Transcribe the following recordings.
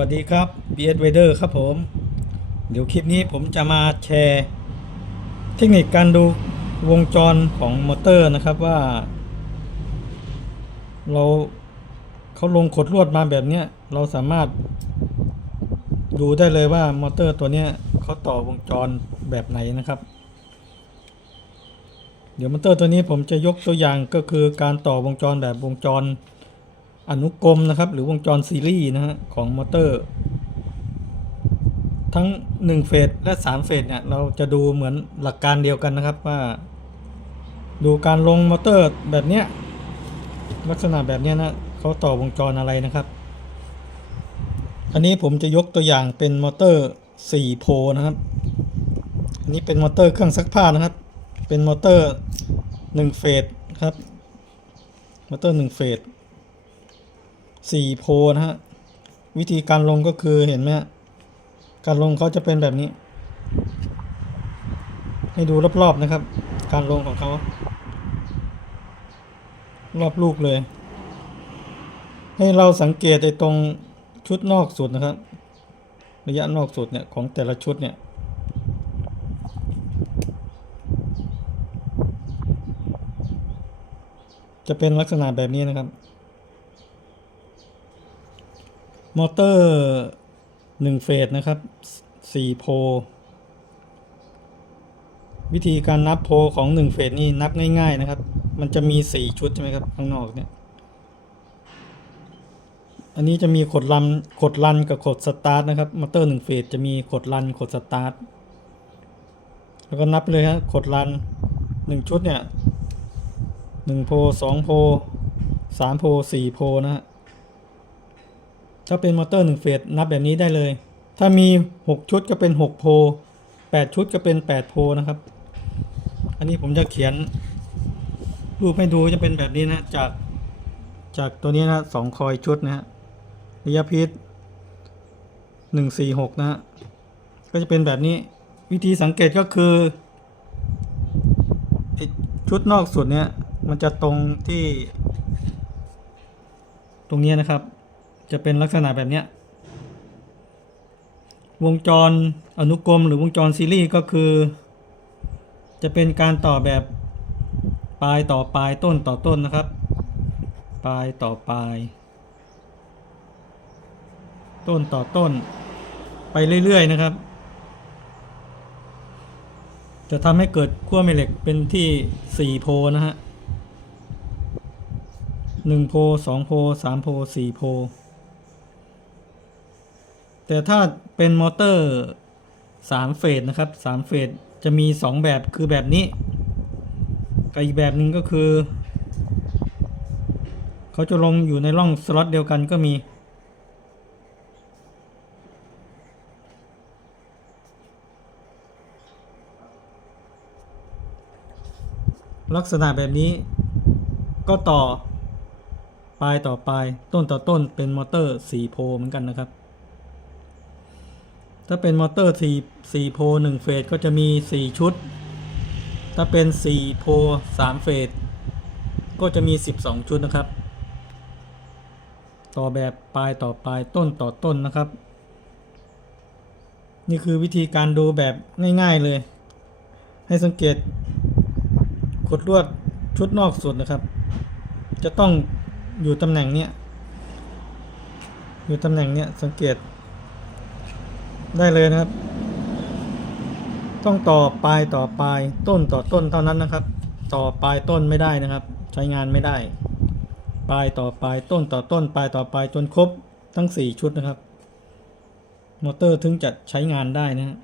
วัสดีครับ BS w a d e r ครับผม เดี๋ยวคลิปนี้ผมจะมาแชร์ เทคนิคการดูวงจรของมอเตอร์นะครับว่า เราเขาลงขดลวดมาแบบนี้เราสามารถ ดูได้เลยว่ามอเตอร์ตัวนี้เขาต่อวงจรแบบไหนนะครับ เดี๋ยวมอเตอร์ตัวนี้ผมจะยกตัวอย่างก็คือการต่อวงจรแบบวงจร อนุกรมนะครับ หรือวงจรซีรีส์นะฮะของมอเตอร์ ทั้ง 1 เฟสและ 3 เฟสเนี่ย เราจะดูเหมือนหลักการเดียวกันนะครับว่า ดูการลงมอเตอร์แบบเนี้ยลักษณะแบบเนี้ยนะเขาต่อวงจรอะไรนะครับ อันนี้ผมจะยกตัวอย่างเป็นมอเตอร์ 4 โพนะครับอันนี้เป็นมอเตอร์เครื่องซักผ้านะครับ เป็นมอเตอร์ 1 เฟสครับมอเตอร์ 1 เฟส สี่โพนะฮะ วิธีการลงก็คือเห็นไหมการลงเขาจะเป็นแบบนี้ ให้ดูรอบๆนะครับ การลงของเขารอบลูกเลย ให้เราสังเกตในตรงชุดนอกสุดนะครับ ระยะนอกสุดเนี่ยของแต่ละชุดเนี่ยจะเป็นลักษณะแบบนี้นะครับ มอเตอร์หนึ่งเฟสนะครับสี่โพ วิธีการนับโพของหนึ่งเฟสนี่นับง่าย ๆนะครับ มันจะมีสี่ชุดใช่ไหมครับ ข้างนอกเนี่ย อันนี้จะมีขดลันขดลันกับขดสตาร์ทนะครับ มอเตอร์หนึ่งเฟสจะมีขดลันขดสตาร์ท แล้วก็นับเลยฮะขดลันหนึ่งชุดเนี่ยหนึ่งโพสองโพสามโพสี่โพนะฮะ ถ้าเป็นมอเตอร์1เฟสนับแบบนี้ได้เลย ถ้ามี 6 ชุดก็เป็น 6 โพล8ชุดก็เป็น 8 โพลนะครับ อันนี้ผมจะเขียน รูปให้ดูจะเป็นแบบนี้นะ จากจากตัวนี้นะสองคอยชุดนะฮะระยะพิษหนึ่งสี่หกนะฮะก็จะเป็นแบบนี้ วิธีสังเกตก็คือชุดนอกสุดเนี้ยมันจะตรงที่ ตรงนี้นะครับ จะเป็นลักษณะแบบเนี้ยวงจรอนุกรมหรือวงจรซีรีส์ก็คือ จะเป็นการต่อแบบปลายต่อปลายต้นต่อต้นนะครับ ปลายต่อปลาย ต้นต่อต้น ไปเรื่อยๆนะครับ จะทำให้เกิดขั้วแม่เหล็กเป็นที่ 4 โพนะฮะ1โพ2โพ3โพ4โพ แต่ถ้าเป็นมอเตอร์สามเฟสนะครับสามเฟสจะมีสองแบบคือแบบนี้กับอีกแบบหนึ่งก็คือเขาจะลงอยู่ในร่องสล็อตเดียวกันก็มี ลักษณะแบบนี้ก็ต่อปลายต่อปลายต้นต่อต้นเป็นมอเตอร์ 4 โพเหมือนกันนะครับ ถ้าเป็นมอเตอร์4 4โพ1เฟสก็จะมี 4 ชุด ถ้าเป็น 4 โพ3เฟสก็จะมี 12 ชุดนะครับ ต่อแบบปลายต่อปลายต้นต่อต้นนะครับ นี่คือวิธีการดูแบบง่ายๆเลย ให้สังเกตขดลวดชุดนอกสุดนะครับ จะต้องอยู่ตำแหน่งเนี้ยอยู่ตำแหน่งเนี้ยสังเกต ได้เลยนะครับ ต้องต่อปลายต่อปลายต้นต่อต้นเท่านั้นนะครับ ต่อปลายต้นไม่ได้นะครับ ใช้งานไม่ได้ ปลายต่อปลายต้นต่อต้น ปลายต่อปลายจนครบทั้ง 4 ชุดนะครับ มอเตอร์ถึงจะใช้งานได้นะฮะ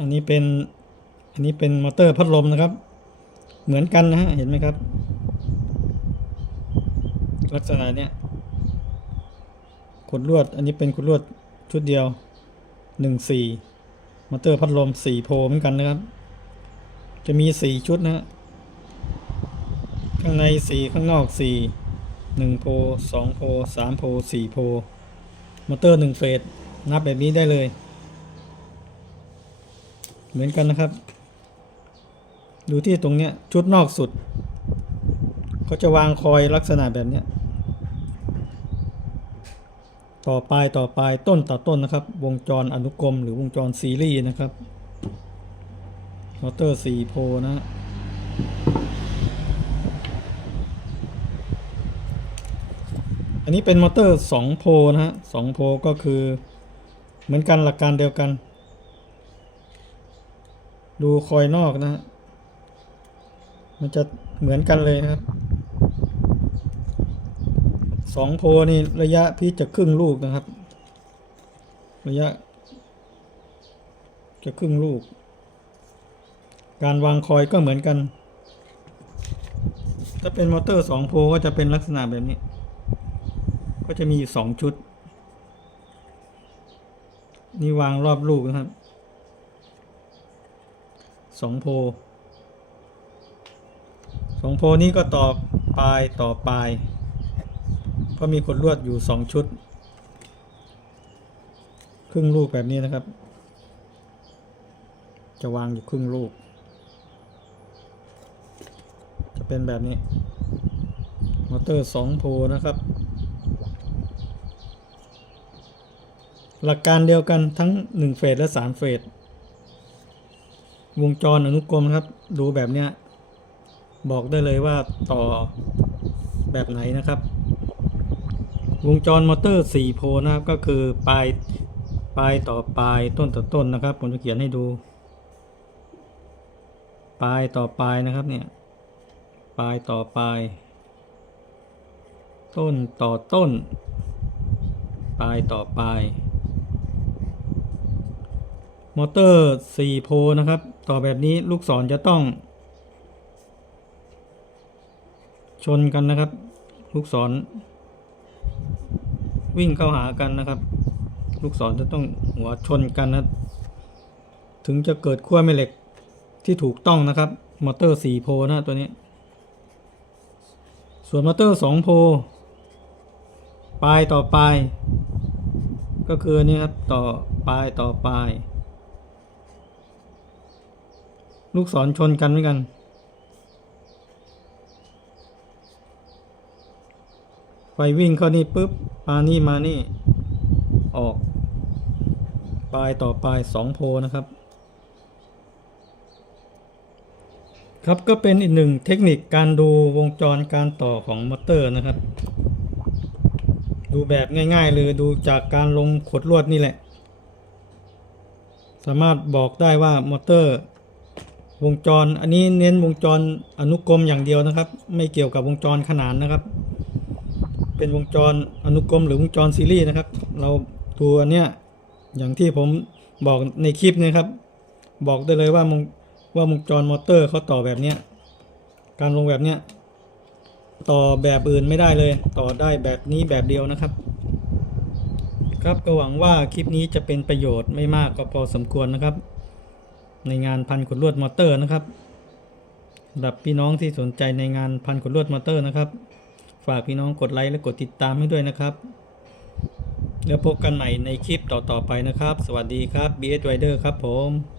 อันนี้เป็น อันนี้เป็นมอเตอร์พัดลมนะครับ เหมือนกันนะฮะ เห็นไหมครับ ลักษณะเนี้ย ดลวด อันนี้เป็นขดลวดชุดเดียวหนึ่งสี่มอเตอร์พัดลมสี่โพลเหมือนกันนะครับ จะมีสี่ชุดนะ ข้างในสี่ข้างนอกสี่หนึ่งโพลสองโพลสามโพลสี่โพลมอเตอร์หนึ่งเฟสนับแบบนี้ได้เลย เหมือนกันนะครับ ดูที่ตรงเนี้ยชุดนอกสุด เขาจะวางคอยลักษณะแบบเนี้ย ต่อปลายต่อปลายต้นต่อต้นนะครับ วงจรอนุกรมหรือวงจรซีรีส์นะครับมอเตอร์4โพนะฮะอันนี้เป็นมอเตอร์2โพนะฮะ2โพก็คือเหมือนกันหลักการเดียวกัน ดูคอยนอกนะฮะมันจะเหมือนกันเลยครับ สองโพลนี่ระยะพีจะครึ่งลูกนะครับ ระยะ จะครึ่งลูก การวางคอยก็เหมือนกัน ถ้าเป็นมอเตอร์สองโพลก็จะเป็นลักษณะแบบนี้ ก็จะมีอยู่สองชุด นี่วางรอบลูกนะครับสองโพลสองโพลนี้ก็ต่อปลายต่อปลาย เพราะมีขดลวดอยู่สองชุด ครึ่งลูกแบบนี้นะครับ จะวางอยู่ครึ่งลูก จะเป็นแบบนี้ มอเตอร์สองโพนะครับ หลักการเดียวกันทั้ง1เฟสและ3เฟสวงจรอนุกรมครับ ดูแบบเนี้ยบอกได้เลยว่าต่อแบบไหนนะครับ วงจรมอเตอร์ 4 โพลนะครับ ก็คือปลายปลายต่อปลายต้นต่อต้นนะครับ ผมจะเขียนให้ดู ปลายต่อปลายนะครับเนี่ย ปลายต่อปลาย ต้นต่อต้น ปลายต่อปลาย มอเตอร์ 4 โพลนะครับ ต่อแบบนี้ลูกศรจะต้อง ชนกันนะครับ ลูกศร วิ่งเข้าหากันนะครับ ลูกศรจะต้องหัวชนกันนะถึงจะเกิดขั้วแม่เหล็กที่ถูกต้องนะครับ มอเตอร์4โพนะตัวนี้ ส่วนมอเตอร์2โพปลายต่อปลายก็คืออันนี้ครับต่อปลายต่อปลายลูกศรชนกันเหมือนกัน ไฟวิ่งเข้านี่ปุ๊บมานี่มานี่ ออก ปลายต่อปลายสองโพลนะครับ ครับก็เป็นอีกหนึ่งเทคนิคการดูวงจรการต่อของมอเตอร์นะครับ ดูแบบง่ายๆเลยดูจากการลงขดลวดนี่แหละ สามารถบอกได้ว่ามอเตอร์วงจรอันนี้เน้นวงจรอนุกรมอย่างเดียวนะครับ ไม่เกี่ยวกับวงจรขนานนะครับ เป็นวงจรอนุกรมหรือวงจรซีรีส์นะครับ เราดูอันเนี้ยอย่างที่ผมบอกในคลิปนี้ครับ บอกได้เลยว่าวงว่าวงจรมอเตอร์เขาต่อแบบเนี้ยการลงแบบเนี้ยต่อแบบอื่นไม่ได้เลย ต่อได้แบบนี้แบบเดียวนะครับ ครับก็หวังว่าคลิปนี้จะเป็นประโยชน์ไม่มากก็พอสมควรนะครับ ในงานพันขดลวดมอเตอร์นะครับสำหรับพี่น้องที่สนใจในงานพันขดลวดมอเตอร์นะครับ ฝากพี่น้องกดไลค์และกดติดตามให้ด้วยนะครับ แล้วพบกันใหม่ในคลิปต่อๆไปนะครับ สวัสดีครับ BS Rider ครับผม